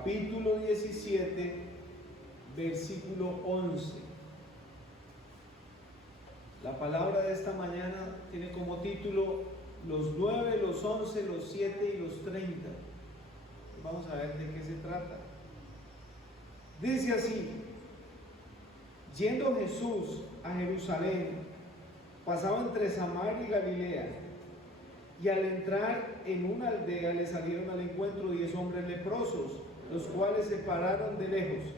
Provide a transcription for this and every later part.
capítulo 17, versículo 11. La palabra de esta mañana tiene como título los 9, los 11, los 7 y los 30. Vamos a ver de qué se trata. Dice así: yendo Jesús a Jerusalén, pasaba entre Samaria y Galilea, y al entrar en una aldea le salieron al encuentro 10 hombres leprosos, los cuales se pararon de lejos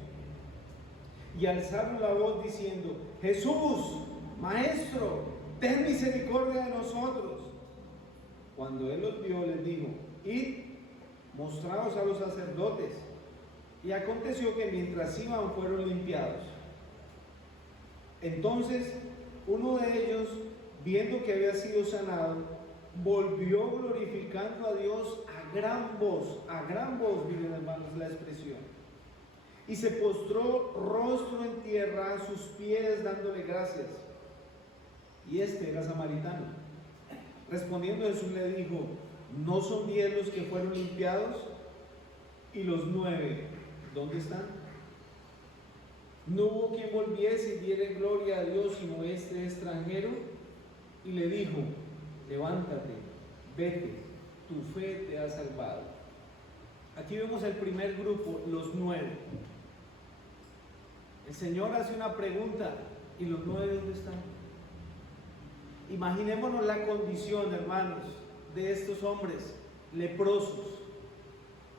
y alzaron la voz diciendo: Jesús, Maestro, ten misericordia de nosotros. Cuando él los vio, les dijo: id, mostraos a los sacerdotes. Y aconteció que mientras iban fueron limpiados. Entonces uno de ellos, viendo que había sido sanado, volvió glorificando a Dios a gran voz, miren hermanos la expresión, y se postró rostro en tierra a sus pies dándole gracias. Y este era samaritano. Respondiendo Jesús le dijo: ¿no son 10 los que fueron limpiados? ¿Y los 9 dónde están? No hubo quien volviese y diera gloria a Dios sino este extranjero. Y le dijo: levántate, vete, tu fe te ha salvado. Aquí vemos el primer grupo, los 9. El Señor hace una pregunta: ¿y los 9 dónde están? Imaginémonos la condición, hermanos, de estos hombres leprosos.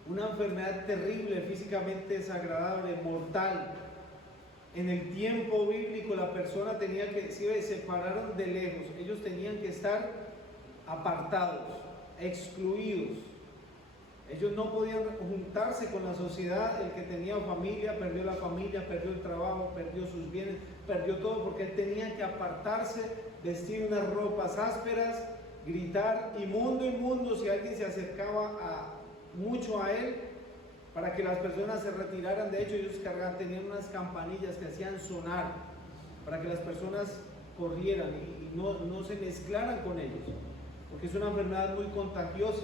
Una enfermedad terrible, físicamente desagradable, mortal. En el tiempo bíblico la persona tenía que, si se separaron de lejos, ellos tenían que estar apartados, excluidos. Ellos no podían juntarse con la sociedad. El que tenía familia, perdió la familia, perdió el trabajo, perdió sus bienes, perdió todo, porque él tenía que apartarse, vestir unas ropas ásperas, gritar inmundo, inmundo si alguien se acercaba mucho a él, para que las personas se retiraran. De hecho, ellos tenían unas campanillas que hacían sonar para que las personas corrieran y no se mezclaran con ellos, porque es una enfermedad muy contagiosa.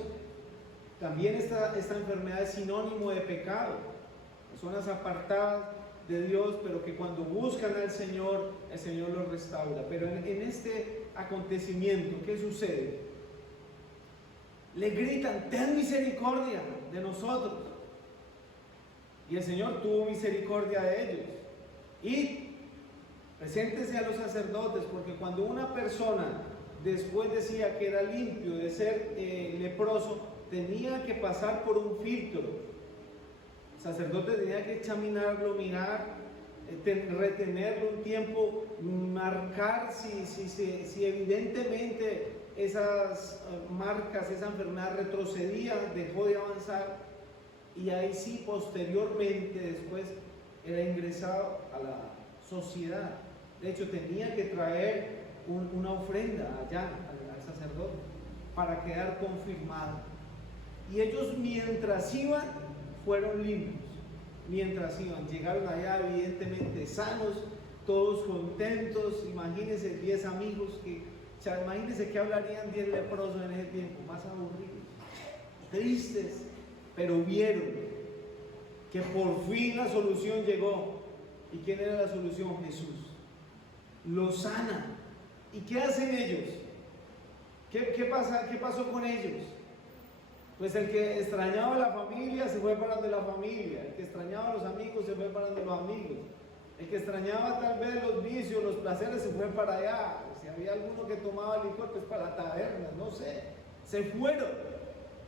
También esta enfermedad es sinónimo de pecado, personas apartadas de Dios, pero que cuando buscan al Señor, el Señor los restaura. Pero en este acontecimiento, ¿qué sucede? Le gritan: ten misericordia de nosotros. Y el Señor tuvo misericordia de ellos. Y preséntese a los sacerdotes, porque cuando una persona después decía que era limpio de ser leproso, tenía que pasar por un filtro. El sacerdote tenía que examinarlo, mirar, retenerlo un tiempo, marcar si evidentemente esas marcas, esa enfermedad retrocedía, dejó de avanzar, y ahí sí posteriormente después era ingresado a la sociedad. De hecho, tenía que traer una ofrenda allá al sacerdote para quedar confirmado. Y ellos, mientras iban, fueron limpios. Mientras iban, llegaron allá evidentemente sanos, todos contentos. Imagínense 10 amigos imagínense que hablarían 10 leprosos en ese tiempo, más aburridos, tristes, pero vieron que por fin la solución llegó. ¿Y quién era la solución? Jesús. Los sana. ¿Y qué hacen ellos? ¿Qué pasó con ellos? Pues el que extrañaba a la familia se fue para donde la familia, el que extrañaba a los amigos se fue para donde los amigos, el que extrañaba tal vez los vicios, los placeres, se fue para allá. Si había alguno que tomaba licor, pues para la taberna, no sé, se fueron.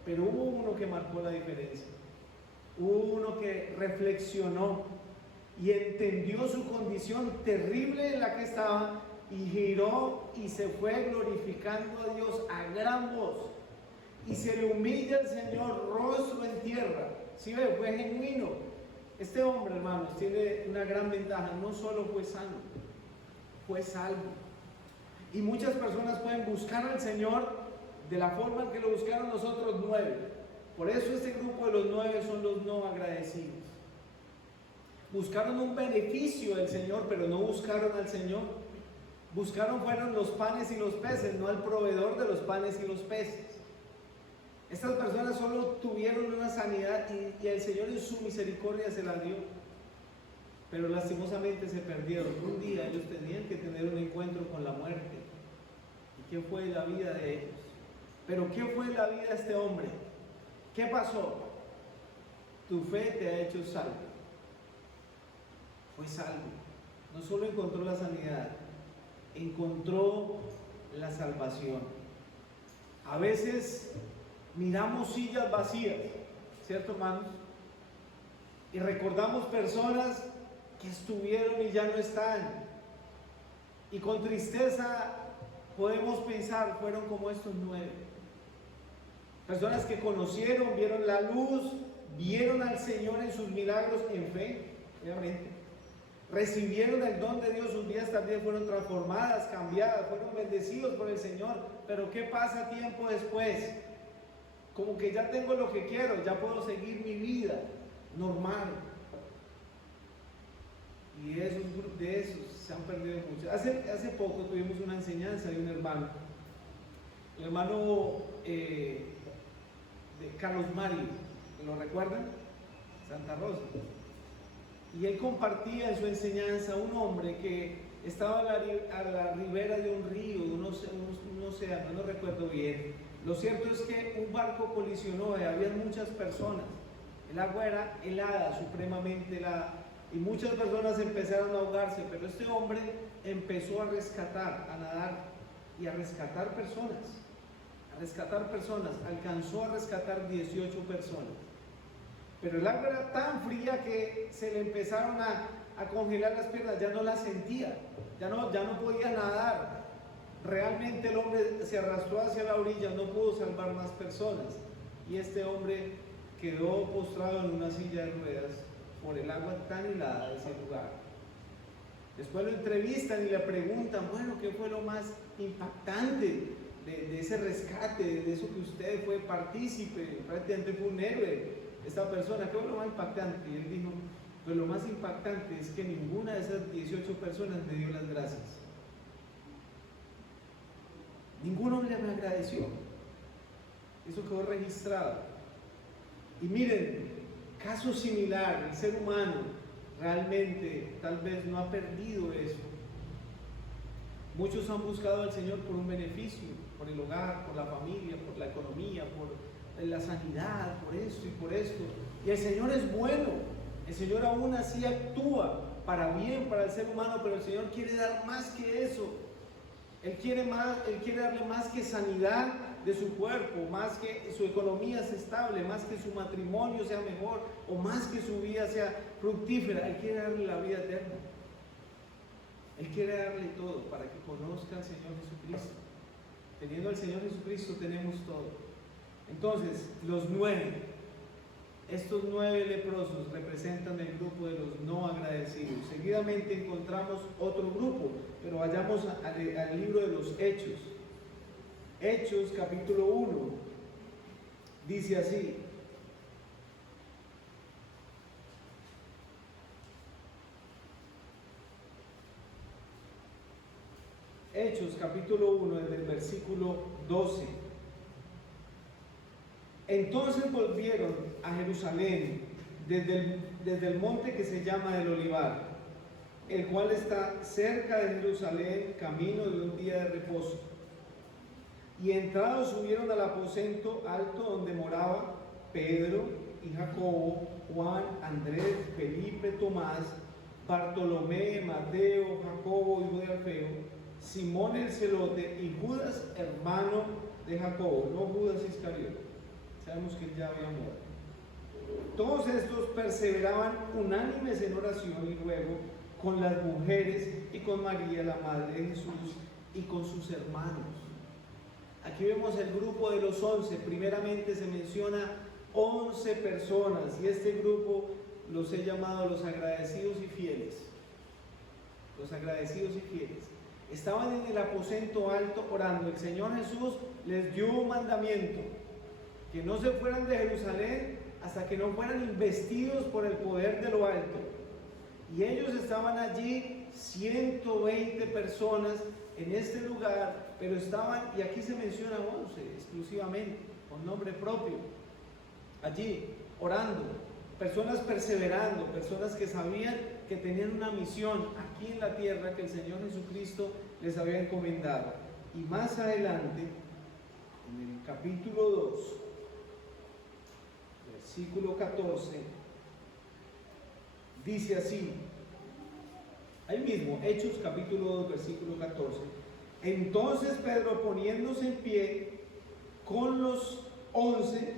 Pero hubo uno que marcó la diferencia, hubo uno que reflexionó y entendió su condición terrible en la que estaba, y giró y se fue glorificando a Dios a gran voz. Y se le humilla al Señor rostro en tierra. ¿Sí ve? Fue genuino. Este hombre, hermanos, tiene una gran ventaja: no solo fue sano, fue salvo. Y muchas personas pueden buscar al Señor de la forma en que lo buscaron los otros 9. Por eso este grupo de los 9 son los no agradecidos. Buscaron un beneficio del Señor, pero no buscaron al Señor. Fueron los panes y los peces, no al proveedor de los panes y los peces. Estas personas solo tuvieron una sanidad y el Señor en su misericordia se la dio. Pero lastimosamente se perdieron. Un día ellos tenían que tener un encuentro con la muerte. ¿Y qué fue la vida de ellos? Pero ¿qué fue la vida de este hombre? ¿Qué pasó? Tu fe te ha hecho salvo. Fue salvo. No solo encontró la sanidad, encontró la salvación. A veces miramos sillas vacías, ¿cierto, hermanos? Y recordamos personas que estuvieron y ya no están. Y con tristeza podemos pensar, fueron como estos 9. Personas que conocieron, vieron la luz, vieron al Señor en sus milagros en fe, obviamente. Recibieron el don de Dios, sus vidas también fueron transformadas, cambiadas, fueron bendecidos por el Señor. Pero ¿qué pasa tiempo después? Como que ya tengo lo que quiero, ya puedo seguir mi vida normal. Y de esos se han perdido muchos. Hace poco tuvimos una enseñanza de un hermano, el hermano de Carlos Mario, ¿lo recuerdan? Santa Rosa. Y él compartía en su enseñanza un hombre que estaba a la ribera de un río, de un océano, no recuerdo bien. Lo cierto es que un barco colisionó y había muchas personas. El agua era helada, supremamente helada, y muchas personas empezaron a ahogarse, pero este hombre empezó a rescatar, a nadar y a rescatar personas, alcanzó a rescatar 18 personas. Pero el agua era tan fría que se le empezaron a congelar las piernas, ya no las sentía, ya no podía nadar. Realmente el hombre se arrastró hacia la orilla, no pudo salvar más personas. Y este hombre quedó postrado en una silla de ruedas por el agua tan helada de ese lugar. Después lo entrevistan y le preguntan, bueno, ¿qué fue lo más impactante de ese rescate, de eso que usted fue partícipe? Prácticamente fue un héroe esta persona. ¿Qué fue lo más impactante? Y él dijo, pues lo más impactante es que ninguna de esas 18 personas me dio las gracias. Ninguno me agradeció. Eso quedó registrado. Y miren, caso similar, el ser humano realmente tal vez no ha perdido eso. Muchos han buscado al Señor por un beneficio, por el hogar, por la familia, por la economía, por la sanidad, por esto y por esto. Y el Señor es bueno, el Señor aún así actúa para bien, para el ser humano, pero el Señor quiere dar más que eso. Él quiere darle más que sanidad de su cuerpo, más que su economía sea estable, más que su matrimonio sea mejor, o más que su vida sea fructífera. Él quiere darle la vida eterna. Él quiere darle todo para que conozca al Señor Jesucristo. Teniendo al Señor Jesucristo tenemos todo. Entonces, estos 9 leprosos representan el grupo de los no agradecidos. Seguidamente encontramos otro grupo, pero vayamos al libro de los Hechos. Hechos capítulo 1, dice así: Hechos capítulo 1, desde el versículo 12. Entonces volvieron a Jerusalén desde el monte que se llama del Olivar, el cual está cerca de Jerusalén, camino de un día de reposo. Y entrados subieron al aposento alto donde moraba Pedro y Jacobo, Juan, Andrés, Felipe, Tomás, Bartolomé, Mateo, Jacobo, hijo de Alfeo, Simón el celote y Judas, hermano de Jacobo, no Judas Iscariote. Sabemos que él ya había muerto. Todos estos perseveraban unánimes en oración y ruego con las mujeres y con María, la madre de Jesús, y con sus hermanos. Aquí vemos el grupo de los 11. Primeramente se menciona 11 personas, y este grupo los he llamado los agradecidos y fieles. Los agradecidos y fieles. Estaban en el aposento alto orando. El Señor Jesús les dio un mandamiento: que no se fueran de Jerusalén hasta que no fueran investidos por el poder de lo alto. Y ellos estaban allí, 120 personas, en este lugar, pero estaban, y aquí se menciona 11 exclusivamente, con nombre propio, allí orando, personas perseverando, personas que sabían que tenían una misión aquí en la tierra que el Señor Jesucristo les había encomendado. Y más adelante, en el capítulo 2, versículo 14, dice así, ahí mismo, Hechos capítulo 2, versículo 14, entonces Pedro, poniéndose en pie con los 11,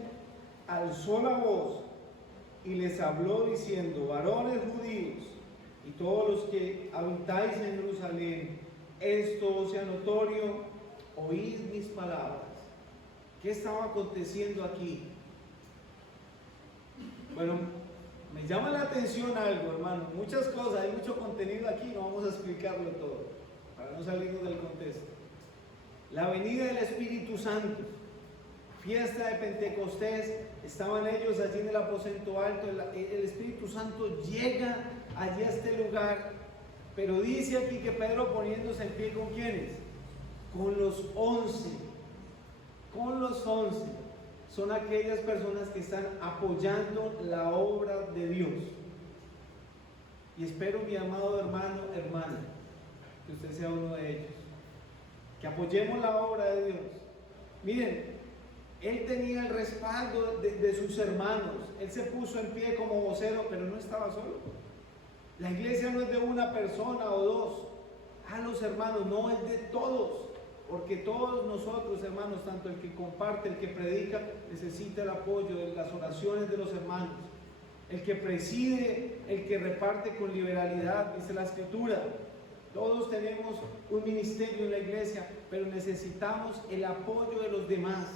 alzó la voz y les habló diciendo, varones judíos y todos los que habitáis en Jerusalén, esto os sea notorio, oíd mis palabras. ¿Qué estaba aconteciendo aquí? Bueno, me llama la atención algo, hermano, muchas cosas, hay mucho contenido aquí, no vamos a explicarlo todo, para no salirnos del contexto. La venida del Espíritu Santo, fiesta de Pentecostés, estaban ellos allí en el aposento alto, el Espíritu Santo llega allí a este lugar, pero dice aquí que Pedro poniéndose en pie, ¿con quiénes? Con los 11, con los 11, son aquellas personas que están apoyando la obra de Dios. Y espero, mi amado hermano, hermana, que usted sea uno de ellos, que apoyemos la obra de Dios. Miren, él tenía el respaldo de sus hermanos, él se puso en pie como vocero, pero no estaba solo. La iglesia no es de una persona o dos, los hermanos, no, es de todos, porque todos nosotros, hermanos, tanto el que comparte, el que predica, necesita el apoyo de las oraciones de los hermanos. El que preside, el que reparte con liberalidad, dice la Escritura. Todos tenemos un ministerio en la iglesia, pero necesitamos el apoyo de los demás.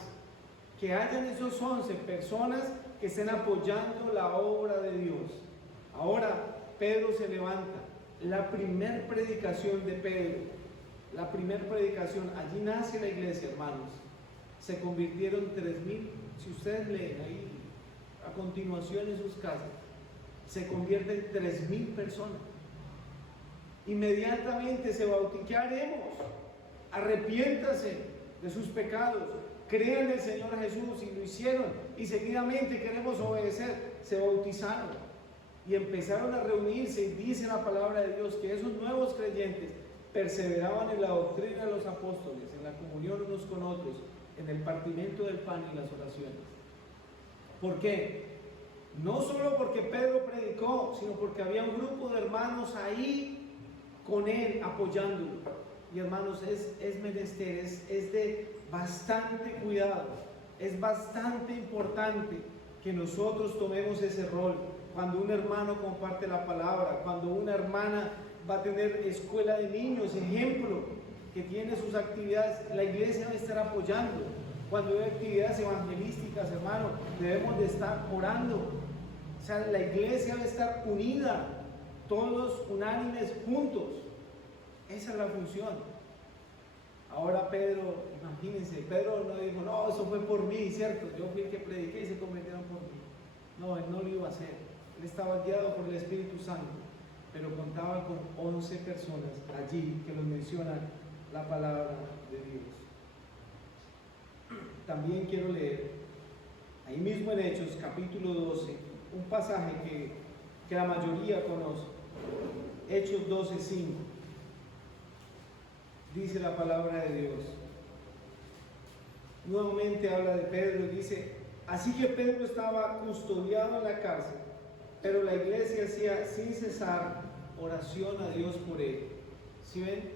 Que hayan esos 11 personas que estén apoyando la obra de Dios. Ahora Pedro se levanta. La primer predicación de Pedro, la primer predicación, allí nace la iglesia, hermanos. Se convirtieron 3,000, si ustedes leen ahí a continuación en sus casas, se convierten 3,000 personas. Inmediatamente se bautizan. ¿Qué haremos? Arrepiéntase de sus pecados, crean en el Señor Jesús, y lo hicieron, y seguidamente queremos obedecer, se bautizaron y empezaron a reunirse, y dice la palabra de Dios que esos nuevos creyentes perseveraban en la doctrina de los apóstoles, en la comunión unos con otros, en el partimiento del pan y las oraciones. ¿Por qué? No solo porque Pedro predicó, sino porque había un grupo de hermanos ahí con él apoyándolo. Y hermanos, es menester, es de bastante cuidado, es bastante importante que nosotros tomemos ese rol. Cuando un hermano comparte la palabra, cuando una hermana va a tener escuela de niños, ejemplo, que tiene sus actividades, la iglesia va a estar apoyando. Cuando hay actividades evangelísticas, hermano, debemos de estar orando. O sea, la iglesia va a estar unida, todos unánimes juntos. Esa es la función. Ahora Pedro, imagínense, Pedro no dijo, no, eso fue por mí, ¿cierto? Yo fui el que prediqué y se convirtieron por mí. No, él no lo iba a hacer. Él estaba guiado por el Espíritu Santo, pero contaba con 11 personas allí que lo mencionan la palabra de Dios. También quiero leer, ahí mismo en Hechos, capítulo 12, un pasaje que la mayoría conoce. Hechos 12:5. Dice la palabra de Dios. Nuevamente habla de Pedro y dice, así que Pedro estaba custodiado en la cárcel, pero la iglesia hacía sin cesar oración a Dios por él. ¿Sí ven?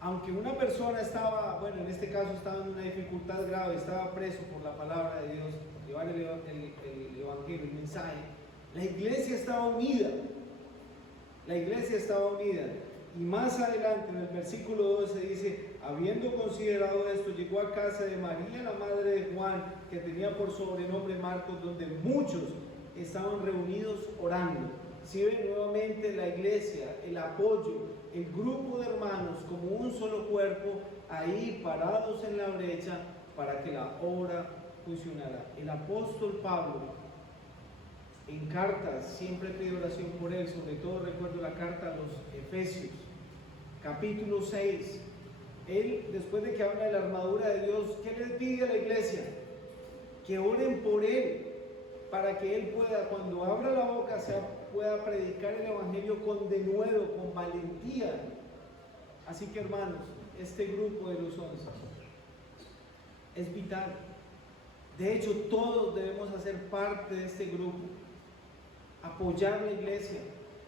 Aunque una persona estaba, bueno, en este caso estaba en una dificultad grave, estaba preso por la palabra de Dios, llevar el evangelio, el mensaje, la iglesia estaba unida. La iglesia estaba unida. Y más adelante, en el versículo 12 dice, habiendo considerado esto, llegó a casa de María, la madre de Juan, que tenía por sobrenombre Marcos, donde muchos estaban reunidos orando. Si ven nuevamente la iglesia, el apoyo, el grupo de hermanos como un solo cuerpo, ahí parados en la brecha para que la obra funcionara. El apóstol Pablo, en cartas, siempre pido oración por él, sobre todo recuerdo la carta a los Efesios, capítulo 6, Él, después de que habla de la armadura de Dios, ¿qué les pide a la iglesia? Que oren por Él, para que Él pueda, cuando abra la boca, pueda predicar el Evangelio con denuedo, con valentía. Así que, hermanos, este grupo de los 11 es vital. De hecho, todos debemos hacer parte de este grupo. Apoyar la iglesia,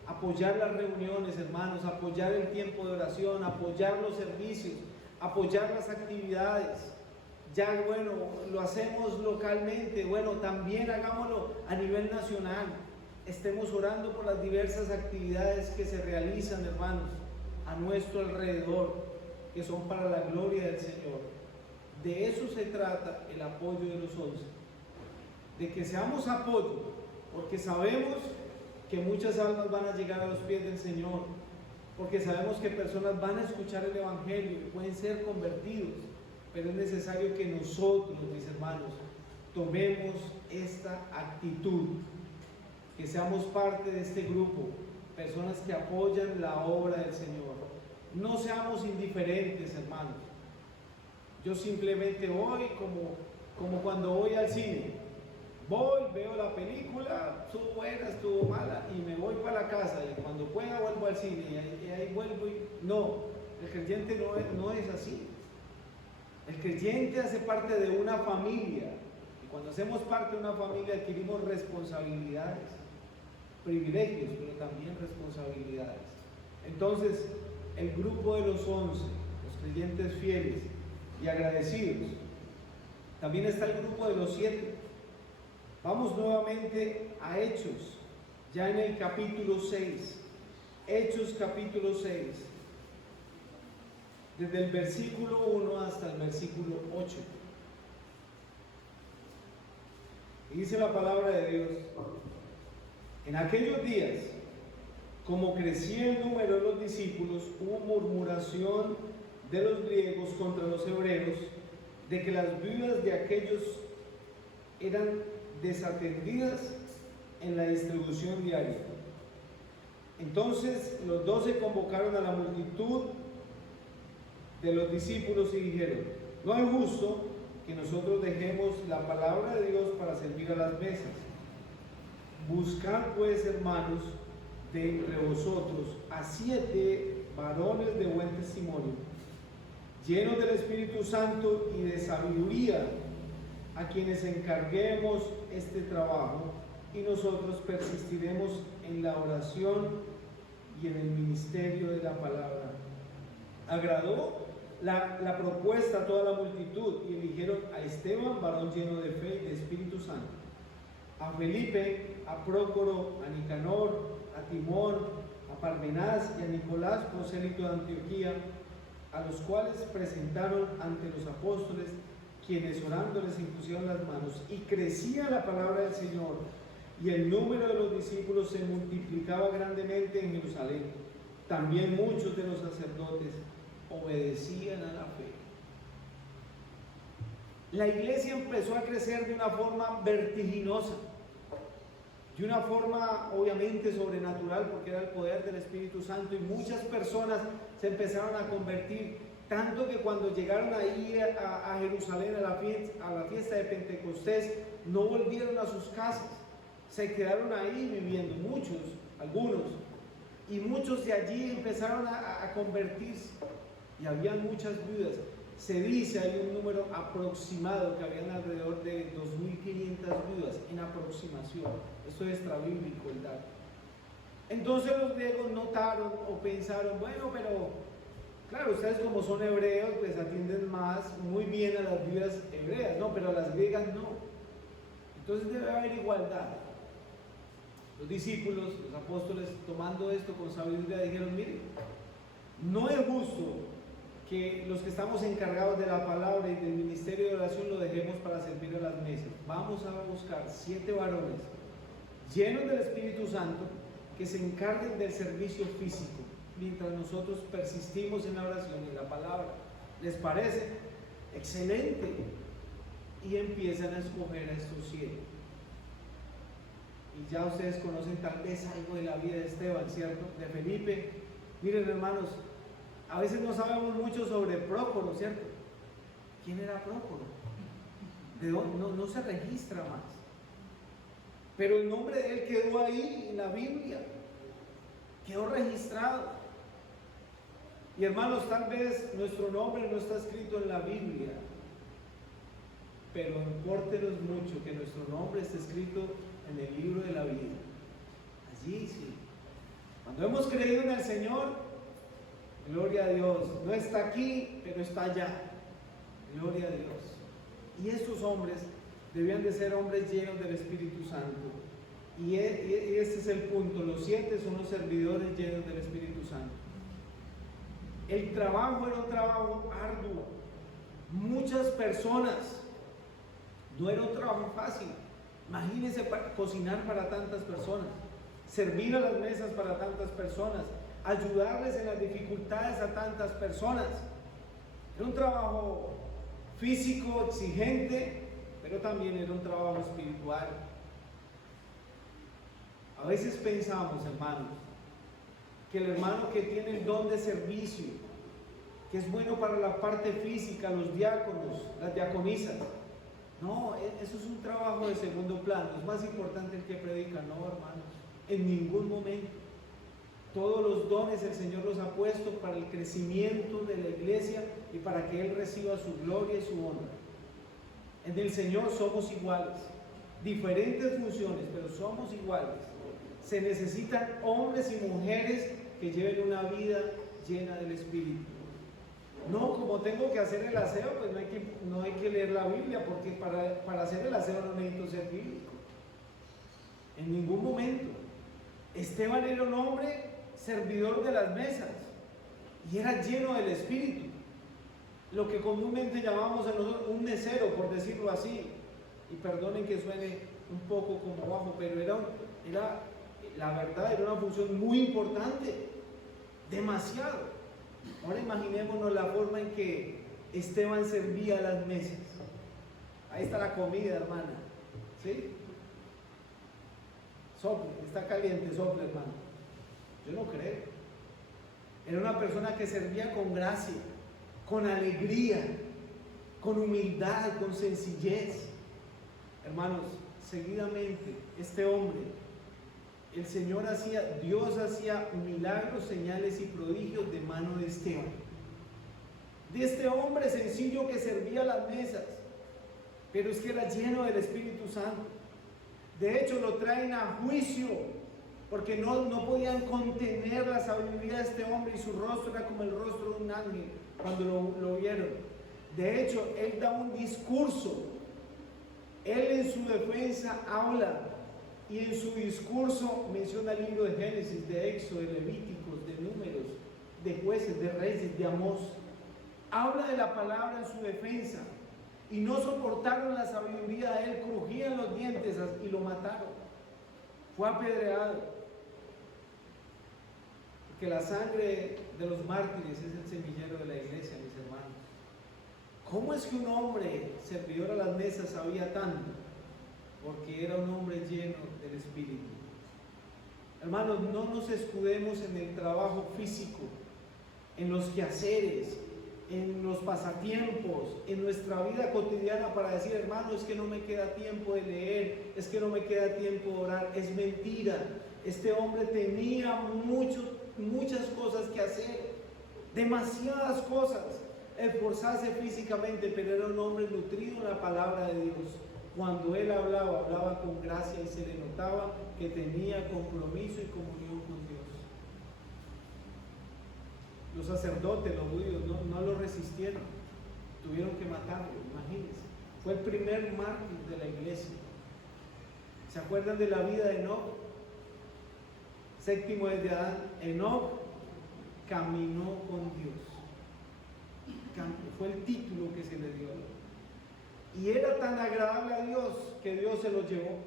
apoyar las reuniones, hermanos, apoyar el tiempo de oración, apoyar los servicios, apoyar las actividades. Ya, bueno, lo hacemos localmente, bueno, también hagámoslo a nivel nacional. Estemos orando por las diversas actividades que se realizan, hermanos, a nuestro alrededor, que son para la gloria del Señor. De eso se trata el apoyo de los 11, de que seamos apoyo, porque sabemos que muchas almas van a llegar a los pies del Señor, porque sabemos que personas van a escuchar el Evangelio y pueden ser convertidos, pero es necesario que nosotros, mis hermanos, tomemos esta actitud, que seamos parte de este grupo, personas que apoyan la obra del Señor. No seamos indiferentes, hermanos. Yo simplemente voy como cuando voy al cine. Voy, veo la película, estuvo buena, estuvo mala, y me voy para la casa, y cuando pueda vuelvo al cine, y ahí vuelvo. No, el creyente no es así. El creyente hace parte de una familia, y cuando hacemos parte de una familia adquirimos responsabilidades, privilegios, pero también responsabilidades. Entonces, el grupo de los 11, los creyentes fieles y agradecidos. También está el grupo de los 7. Vamos nuevamente a Hechos, ya en el capítulo 6. Hechos capítulo 6, desde el versículo 1 hasta el versículo 8. Y dice la palabra de Dios: en aquellos días, como crecía el número de los discípulos, hubo murmuración de los griegos contra los hebreos, de que las viudas de aquellos eran desatendidas en la distribución diaria. Entonces los 12 convocaron a la multitud de los discípulos y dijeron: no es justo que nosotros dejemos la palabra de Dios para servir a las mesas. Buscad pues, hermanos, de entre vosotros a 7 varones de buen testimonio, llenos del Espíritu Santo y de sabiduría, a quienes encarguemos este trabajo, y nosotros persistiremos en la oración y en el ministerio de la palabra. Agradó la propuesta a toda la multitud, y eligieron a Esteban, varón lleno de fe y de Espíritu Santo, a Felipe, a Prócoro, a Nicanor, a Timón, a Parmenás y a Nicolás, prosélito de Antioquía, a los cuales presentaron ante los apóstoles, quienes orando les impusieron las manos. Y crecía la palabra del Señor, y el número de los discípulos se multiplicaba grandemente en Jerusalén. También muchos de los sacerdotes obedecían a la fe. La iglesia empezó a crecer de una forma vertiginosa, de una forma obviamente sobrenatural, porque era el poder del Espíritu Santo, y muchas personas se empezaron a convertir, tanto que cuando llegaron ahí a Jerusalén a la fiesta de Pentecostés, no volvieron a sus casas, se quedaron ahí viviendo, algunos, y muchos de allí empezaron a convertirse, y había muchas viudas. Se dice, hay un número aproximado, que habían alrededor de 2.500 viudas, en aproximación. Esto es extrabíblico el dato. Entonces los griegos notaron o pensaron: bueno, pero claro, ustedes como son hebreos, pues atienden muy bien a las viudas hebreas, no, pero a las griegas no. Entonces debe haber igualdad. Los discípulos, los apóstoles, tomando esto con sabiduría, dijeron: miren, no es justo que los que estamos encargados de la palabra y del ministerio de oración lo dejemos para servir a las mesas. Vamos a buscar 7 varones llenos del Espíritu Santo que se encarguen del servicio físico, mientras nosotros persistimos en la oración y la palabra. ¿Les parece? Excelente. Y empiezan a escoger a estos 7. Y ya ustedes conocen tal vez algo de la vida de Esteban, ¿cierto? De Felipe. Miren, hermanos, A veces no sabemos mucho sobre Prócoro, ¿cierto? ¿Quién era Prócoro? ¿De dónde? No se registra más. Pero el nombre de él quedó ahí en la Biblia, quedó registrado. Y hermanos, tal vez nuestro nombre no está escrito en la Biblia, pero impórtenos mucho que nuestro nombre esté escrito en el libro de la vida. Allí sí. Cuando hemos creído en el Señor, gloria a Dios. No está aquí, pero está allá. Gloria a Dios. Y estos hombres debían de ser hombres llenos del Espíritu Santo. Y este es el punto. Los 7 son los servidores llenos del Espíritu Santo. El trabajo era un trabajo arduo. Muchas personas. No era un trabajo fácil. Imagínense cocinar para tantas personas, servir a las mesas para tantas personas, ayudarles en las dificultades a tantas personas. Era un trabajo físico exigente, pero también era un trabajo espiritual. A veces pensamos, hermanos, que el hermano que tiene el don de servicio, que es bueno para la parte física, los diáconos, las diaconisas, no, eso es un trabajo de segundo plano. Es más importante el que predica. No, hermanos, en ningún momento. Todos los dones el Señor los ha puesto para el crecimiento de la iglesia y para que Él reciba su gloria y su honra. En el Señor somos iguales, diferentes funciones, pero somos iguales. Se necesitan hombres y mujeres que lleven una vida llena del Espíritu. No, como tengo que hacer el aseo, pues no hay que leer la Biblia, porque para hacer el aseo no necesito ser bíblico. En ningún momento. Esteban era un hombre servidor de las mesas y era lleno del Espíritu. Lo que comúnmente llamamos a nosotros un mesero, por decirlo así. Y perdonen que suene un poco como bajo, pero la verdad, era una función muy importante. Demasiado. Ahora imaginémonos la forma en que Esteban servía las mesas. Ahí está la comida, hermana. ¿Sí? Sople, está caliente, sople, hermano. Yo no creo. Era una persona que servía con gracia, con alegría, con humildad, con sencillez. Hermanos, seguidamente este hombre, Dios hacía milagros, señales y prodigios de mano de Esteban. De este hombre sencillo que servía las mesas, pero es que era lleno del Espíritu Santo. De hecho, lo traen a juicio, porque no podían contener la sabiduría de este hombre, y su rostro era como el rostro de un ángel cuando lo vieron. De hecho, él da un discurso. Él en su defensa habla. Y en su discurso menciona el libro de Génesis, de Éxodo, de Levíticos, de Números, de Jueces, de Reyes, de Amós. Habla de la palabra en su defensa. Y no soportaron la sabiduría de él, crujían los dientes y lo mataron. Fue apedreado. Porque la sangre de los mártires es el semillero de la iglesia, mis hermanos. ¿Cómo es que un hombre servidor a las mesas sabía tanto? Porque era un hombre lleno del Espíritu. Hermanos, no nos escudemos en el trabajo físico, en los quehaceres, en los pasatiempos, en nuestra vida cotidiana para decir, hermano, es que no me queda tiempo de leer, es que no me queda tiempo de orar. Es mentira. Este hombre tenía muchas cosas que hacer, demasiadas cosas, esforzarse físicamente, pero era un hombre nutrido en la palabra de Dios. Cuando él hablaba con gracia y se le notaba que tenía compromiso y comunión con Dios. Los sacerdotes, los judíos, no lo resistieron, tuvieron que matarlo, imagínense. Fue el primer mártir de la iglesia. ¿Se acuerdan de la vida de Enoc? Séptimo desde Adán. Enoc caminó con Dios. Fue el título que se le dio. Y era tan agradable a Dios que Dios se lo llevó.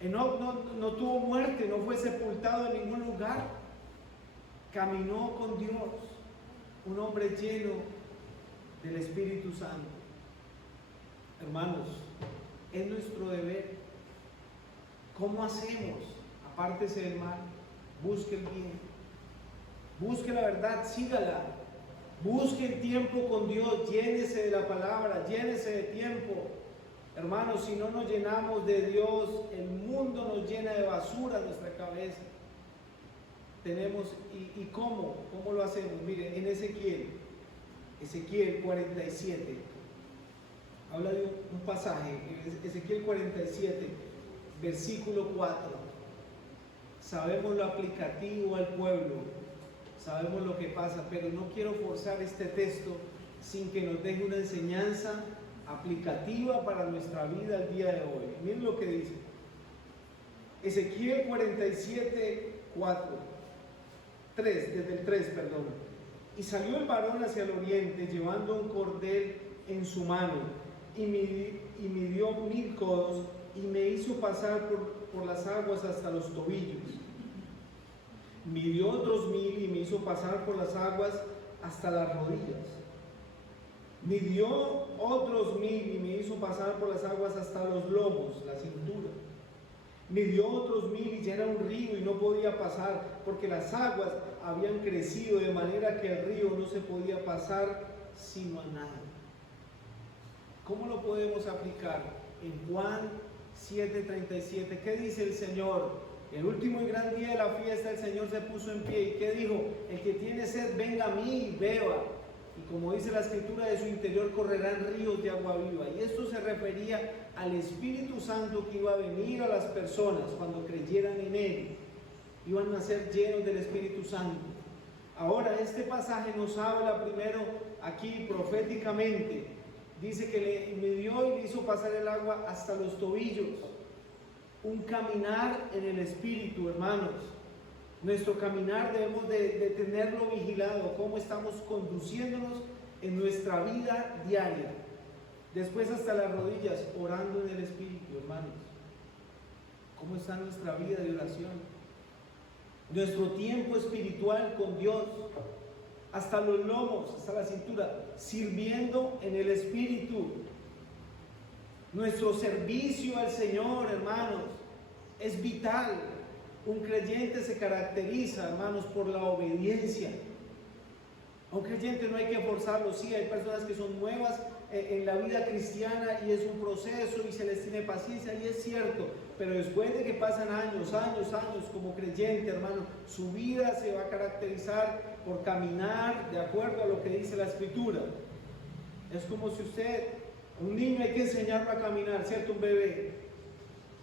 Enoc no tuvo muerte, no fue sepultado en ningún lugar. Caminó con Dios, un hombre lleno del Espíritu Santo. Hermanos, es nuestro deber. ¿Cómo hacemos? Apártese del mal, busque el bien. busque la verdad, sígala. Busque el tiempo con Dios, llénese de la palabra, llénese de tiempo. Hermanos, si no nos llenamos de Dios, el mundo nos llena de basura en nuestra cabeza. ¿Y cómo lo hacemos? Miren, en Ezequiel 47, habla de un pasaje, Ezequiel 47, versículo 4. Sabemos lo aplicativo al pueblo, sabemos lo que pasa, pero no quiero forzar este texto sin que nos deje una enseñanza aplicativa para nuestra vida el día de hoy. Miren lo que dice Ezequiel 47, 3, desde el 3, perdón. Y salió el varón hacia el oriente llevando un cordel en su mano y midió 1000 codos y me hizo pasar por las aguas hasta los tobillos. Midió otros 1000 y me hizo pasar por las aguas hasta las rodillas. Midió otros 1000 y me hizo pasar por las aguas hasta los lomos, la cintura. Midió otros 1000 y ya era un río y no podía pasar porque las aguas habían crecido de manera que el río no se podía pasar sino a nada. ¿Cómo lo podemos aplicar? En Juan 7:37, ¿qué dice el Señor? El último y gran día de la fiesta el Señor se puso en pie y ¿qué dijo? El que tiene sed venga a mí y beba. Y como dice la escritura, de su interior correrán ríos de agua viva. Y esto se refería al Espíritu Santo que iba a venir a las personas cuando creyeran en Él. Iban a ser llenos del Espíritu Santo. Ahora este pasaje nos habla primero aquí proféticamente. Dice que le midió y le hizo pasar el agua hasta los tobillos. Un caminar en el Espíritu, hermanos. Nuestro caminar debemos de tenerlo vigilado, cómo estamos conduciéndonos en nuestra vida diaria. Después hasta las rodillas, orando en el Espíritu, hermanos. ¿Cómo está nuestra vida de oración? Nuestro tiempo espiritual con Dios, hasta los lomos, hasta la cintura, sirviendo en el Espíritu. Nuestro servicio al Señor, hermanos, es vital. Un creyente se caracteriza, hermanos, por la obediencia. A un creyente no hay que forzarlo. Sí, hay personas que son nuevas en la vida cristiana y es un proceso y se les tiene paciencia, y es cierto, pero después de que pasan años como creyente, hermano, su vida se va a caracterizar por caminar de acuerdo a lo que dice la Escritura. Es como si un niño hay que enseñarlo a caminar, ¿cierto? Un bebé.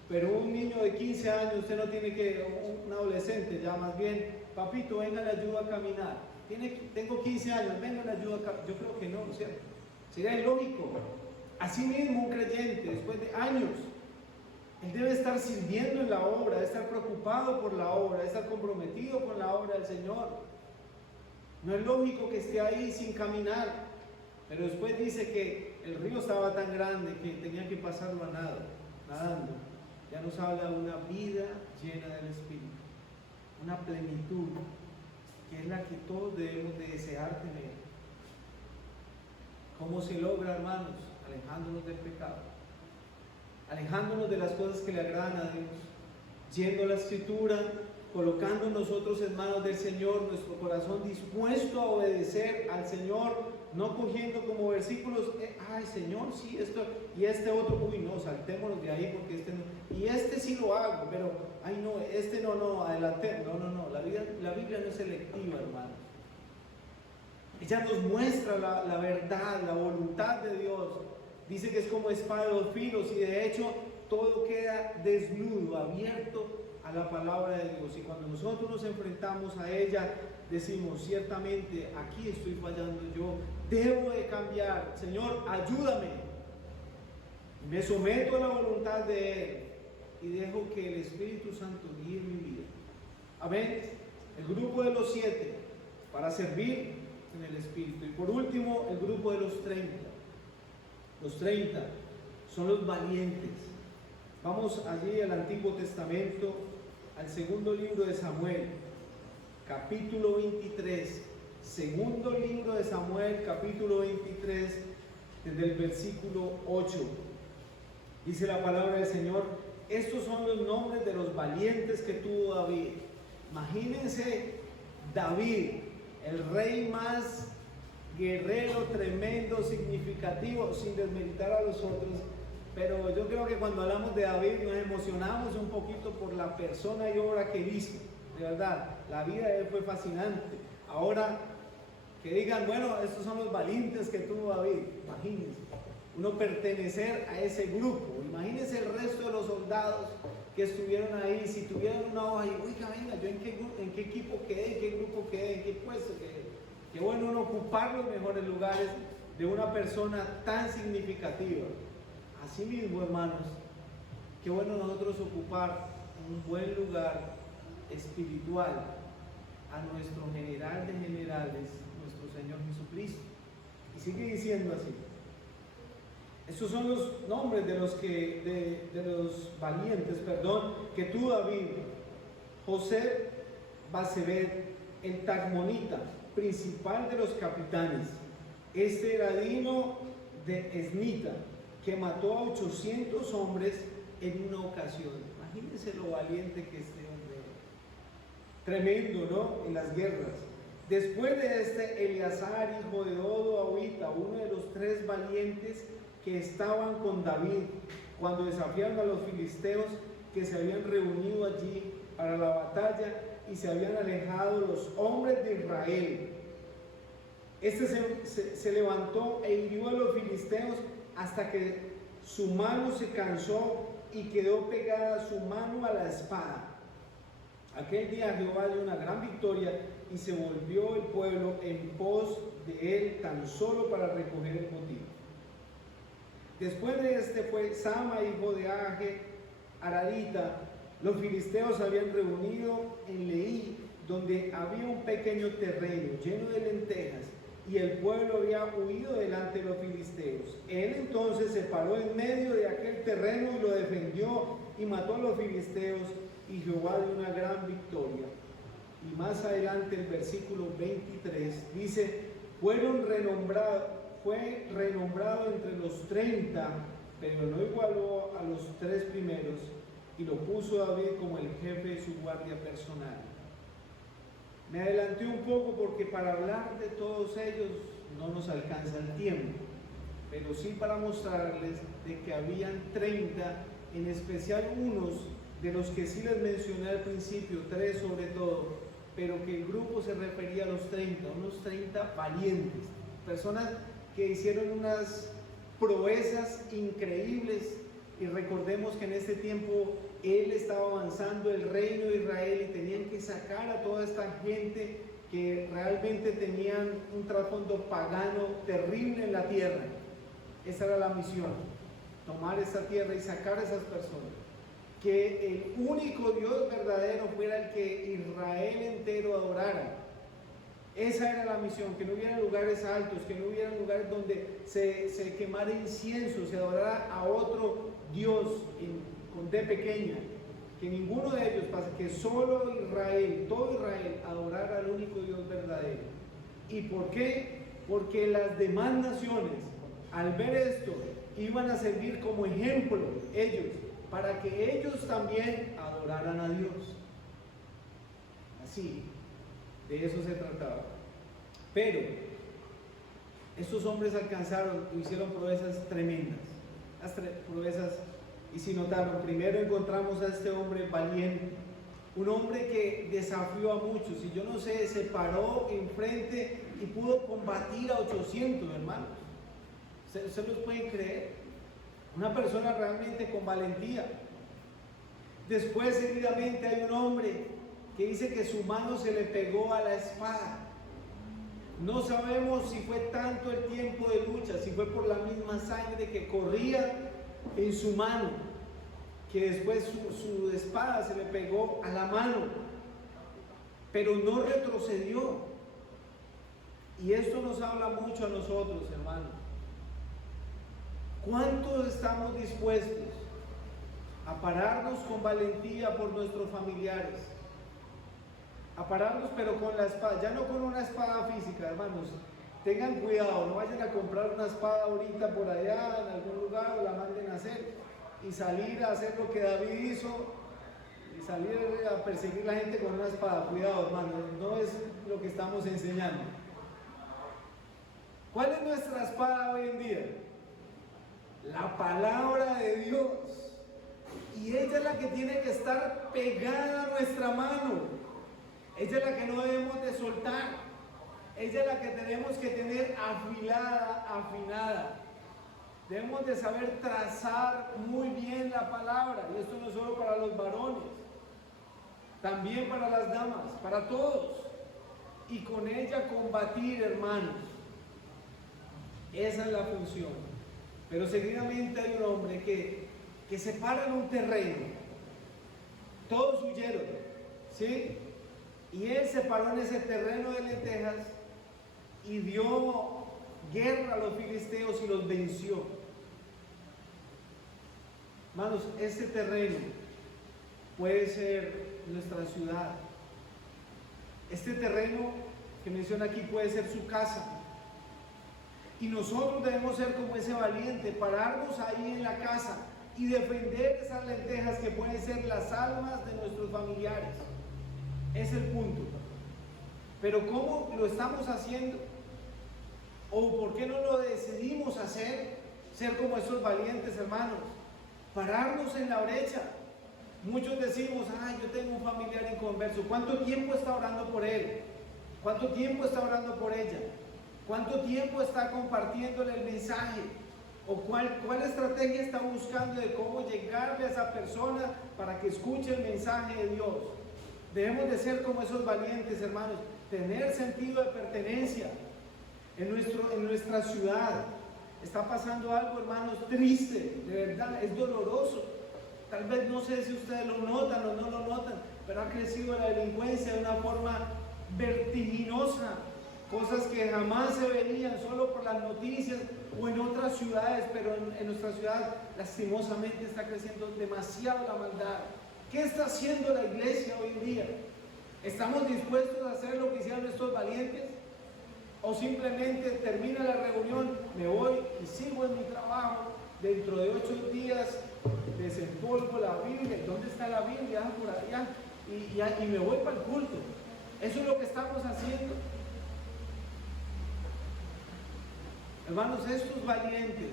Pero un niño de 15 años, usted no tiene un adolescente, ya más bien, papito, venga, le ayudo a caminar. Tengo 15 años, venga, le ayudo a caminar. Yo creo que no, ¿cierto? Sería ilógico. Así mismo un creyente, después de años, él debe estar sirviendo en la obra, debe estar preocupado por la obra, debe estar comprometido con la obra del Señor. No es lógico que esté ahí sin caminar. Pero después dice que el río estaba tan grande que tenía que pasarlo nadando. Ya nos habla de una vida llena del Espíritu, una plenitud que es la que todos debemos de desear tener. ¿Cómo se logra, hermanos? Alejándonos del pecado, alejándonos de las cosas que le agradan a Dios, yendo a la Escritura, colocando nosotros en manos del Señor nuestro corazón dispuesto a obedecer al Señor, no cogiendo como versículos, ay Señor, sí, esto y este otro, uy no, saltémonos de ahí porque este no, y este sí lo hago, pero ay no, este no, adelante, no, la Biblia no es selectiva, hermanos. Ella nos muestra la verdad, la voluntad de Dios. Dice que es como espada de dos filos y de hecho todo queda desnudo, abierto a la palabra de Dios. Y cuando nosotros nos enfrentamos a ella, decimos, ciertamente aquí estoy fallando yo, debo de cambiar. Señor, ayúdame. Me someto a la voluntad de Él y dejo que el Espíritu Santo guíe mi vida. Amén. El grupo de los 7 para servir en el Espíritu. Y por último, el grupo de los 30. Los 30 son los valientes. Vamos allí al Antiguo Testamento, al segundo libro de Samuel, capítulo 23. Segundo libro de Samuel, capítulo 23, desde el versículo 8. Dice la palabra del Señor: estos son los nombres de los valientes que tuvo David. Imagínense David, el rey más guerrero, tremendo, significativo, sin desmeritar a los otros. Pero yo creo que cuando hablamos de David nos emocionamos un poquito por la persona y obra que hizo. De verdad, la vida de él fue fascinante. Ahora, que digan, bueno, estos son los valientes que tuvo David. Imagínense, uno pertenecer a ese grupo. Imagínense el resto de los soldados que estuvieron ahí. Si tuvieran una hoja y, oiga, venga, yo en qué equipo quedé, en qué grupo quedé, en qué puesto quedé. Qué bueno uno ocupar los mejores lugares de una persona tan significativa. Así mismo, hermanos, qué bueno nosotros ocupar un buen lugar espiritual a nuestro general de generales, nuestro Señor Jesucristo. Y sigue diciendo así. Estos son los nombres de los valientes, que tú, David: José Basebet, el Tagmonita, principal de los capitanes, este Heradino de Esnita, que mató a 800 hombres en una ocasión. Imagínense lo valiente que este hombre era. Tremendo, ¿no? En las guerras. Después de este, Eleazar, hijo de Dodo Ahorita, uno de los 3 valientes que estaban con David cuando desafiaron a los filisteos que se habían reunido allí para la batalla y se habían alejado los hombres de Israel. Este se levantó e hirió a los filisteos hasta que su mano se cansó y quedó pegada su mano a la espada. Aquel día Jehová dio una gran victoria y se volvió el pueblo en pos de él tan solo para recoger el botín. Después de este fue Sama, hijo de Age, Ararita. Los filisteos habían reunido en Leí, donde había un pequeño terreno lleno de lentejas, y el pueblo había huido delante de los filisteos. Él entonces se paró en medio de aquel terreno y lo defendió y mató a los filisteos, y Jehová dio una gran victoria. Y más adelante el versículo 23 dice: fue renombrado entre los 30, pero no igualó a los 3 primeros, y lo puso David como el jefe de su guardia personal. Me adelanté un poco porque para hablar de todos ellos no nos alcanza el tiempo, pero sí para mostrarles de que habían 30, en especial unos de los que sí les mencioné al principio, 3 sobre todo, pero que el grupo se refería a los 30, unos 30 valientes, personas que hicieron unas proezas increíbles. Y recordemos que en este tiempo él estaba avanzando el reino de Israel y tenían que sacar a toda esta gente que realmente tenían un trasfondo pagano terrible en la tierra. Esa era la misión, tomar esa tierra y sacar a esas personas. Que el único Dios verdadero fuera el que Israel entero adorara. Esa era la misión, que no hubiera lugares altos, que no hubiera lugares donde se quemara incienso, se adorara a otro Dios con D pequeña, que ninguno de ellos pase, que solo Israel, todo Israel, adorara al único Dios verdadero. ¿Y por qué? Porque las demás naciones, al ver esto, iban a servir como ejemplo ellos, para que ellos también adoraran a Dios. Así, de eso se trataba. Pero estos hombres alcanzaron, hicieron proezas tremendas, las proezas. Y si notaron, primero encontramos a este hombre valiente, un hombre que desafió a muchos, y yo no sé, se paró enfrente y pudo combatir a 800 hermanos. ¿Ustedes los pueden creer? Una persona realmente con valentía. Después, seguidamente, hay un hombre que dice que su mano se le pegó a la espada. No sabemos si fue tanto el tiempo de lucha, si fue por la misma sangre que corría en su mano, que después su espada se le pegó a la mano, pero no retrocedió. Y esto nos habla mucho a nosotros, hermanos. ¿Cuántos estamos dispuestos a pararnos con valentía por nuestros familiares? A pararnos, pero con la espada, ya no con una espada física, hermanos. Tengan cuidado, no vayan a comprar una espada ahorita por allá en algún lugar o la manden a hacer y salir a hacer lo que David hizo, y salir a perseguir a la gente con una espada. Cuidado, hermano, no es lo que estamos enseñando. ¿Cuál es nuestra espada hoy en día? La palabra de Dios. Y ella es la que tiene que estar pegada a nuestra mano. Ella es la que no debemos de soltar. Ella es la que tenemos que tener afilada, afinada. Debemos de saber trazar muy bien la palabra. Y esto no es solo para los varones, también para las damas, para todos. Y con ella combatir, hermanos. Esa es la función. Pero seguidamente hay un hombre que se para en un terreno. Todos huyeron, ¿sí? Y él se paró en ese terreno de lentejas y dio guerra a los filisteos y los venció. Hermanos, este terreno puede ser nuestra ciudad. Este terreno que menciona aquí puede ser su casa. Y nosotros debemos ser como ese valiente, pararnos ahí en la casa y defender esas lentejas que pueden ser las almas de nuestros familiares. Es el punto. Pero ¿cómo lo estamos haciendo? ¿O por qué no lo decidimos hacer? Ser como esos valientes, hermanos. Pararnos en la brecha. Muchos decimos, ay, yo tengo un familiar inconverso. ¿Cuánto tiempo está orando por él? ¿Cuánto tiempo está orando por ella? ¿Cuánto tiempo está compartiéndole el mensaje? ¿O cuál estrategia está buscando de cómo llegarle a esa persona para que escuche el mensaje de Dios? Debemos de ser como esos valientes, hermanos. Tener sentido de pertenencia. En nuestra ciudad está pasando algo, hermanos, triste, de verdad, es doloroso. Tal vez no sé si ustedes lo notan o no lo notan, pero ha crecido la delincuencia de una forma vertiginosa. Cosas que jamás se veían solo por las noticias o en otras ciudades, pero en nuestra ciudad lastimosamente está creciendo demasiado la maldad. ¿Qué está haciendo la iglesia hoy en día? ¿Estamos dispuestos a hacer lo que hicieron estos valientes? ¿O simplemente termina la reunión, me voy y sigo en mi trabajo, dentro de 8 días desempolvo la Biblia? ¿Dónde está la Biblia? Por allá, y me voy para el culto? Eso es lo que estamos haciendo. Hermanos, estos valientes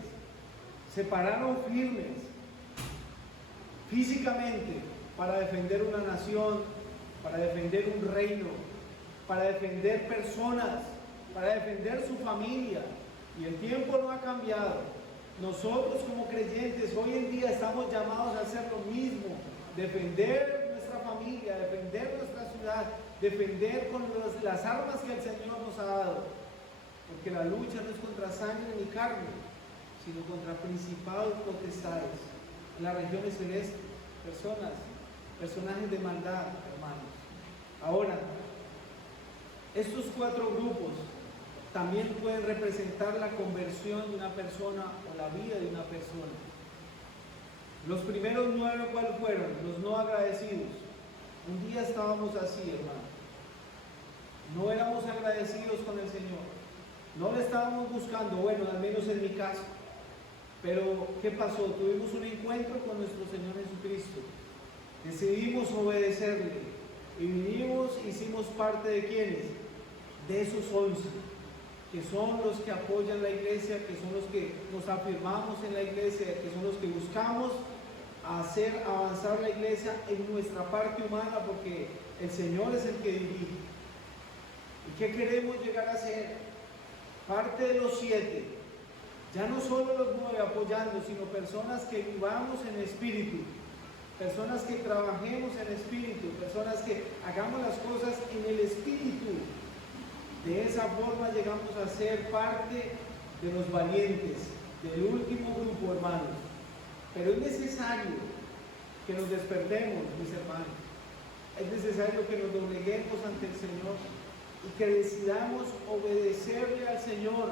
se pararon firmes físicamente para defender una nación, para defender un reino, para defender personas, para defender su familia. Y el tiempo no ha cambiado. Nosotros como creyentes hoy en día estamos llamados a hacer lo mismo, defender nuestra familia, defender nuestra ciudad, defender con las armas que el Señor nos ha dado. Porque la lucha no es contra sangre ni carne, sino contra principados y potestades en las regiones celestes, personajes de maldad, hermanos. Ahora, estos 4 grupos también pueden representar la conversión de una persona o la vida de una persona. Los primeros 9, ¿cuáles fueron? Los no agradecidos. Un día estábamos así, hermano. No éramos agradecidos con el Señor. No le estábamos buscando, bueno, al menos en mi caso. Pero, ¿qué pasó? Tuvimos un encuentro con nuestro Señor Jesucristo. Decidimos obedecerle. Y vinimos, hicimos parte de ¿quiénes? De esos 11, que son los que apoyan la iglesia, que son los que nos afirmamos en la iglesia, que son los que buscamos hacer avanzar la iglesia en nuestra parte humana, porque el Señor es el que dirige. ¿Y qué queremos llegar a ser? Parte de los 7, ya no solo los 9 apoyando, sino personas que vivamos en espíritu, personas que trabajemos en espíritu, personas que hagamos las cosas en el espíritu. De esa forma llegamos a ser parte de los valientes, del último grupo, hermanos. Pero es necesario que nos despertemos, mis hermanos. Es necesario que nos dobleguemos ante el Señor y que decidamos obedecerle al Señor.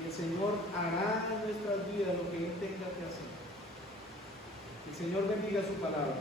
Y el Señor hará en nuestras vidas lo que Él tenga que hacer. Que el Señor bendiga su palabra.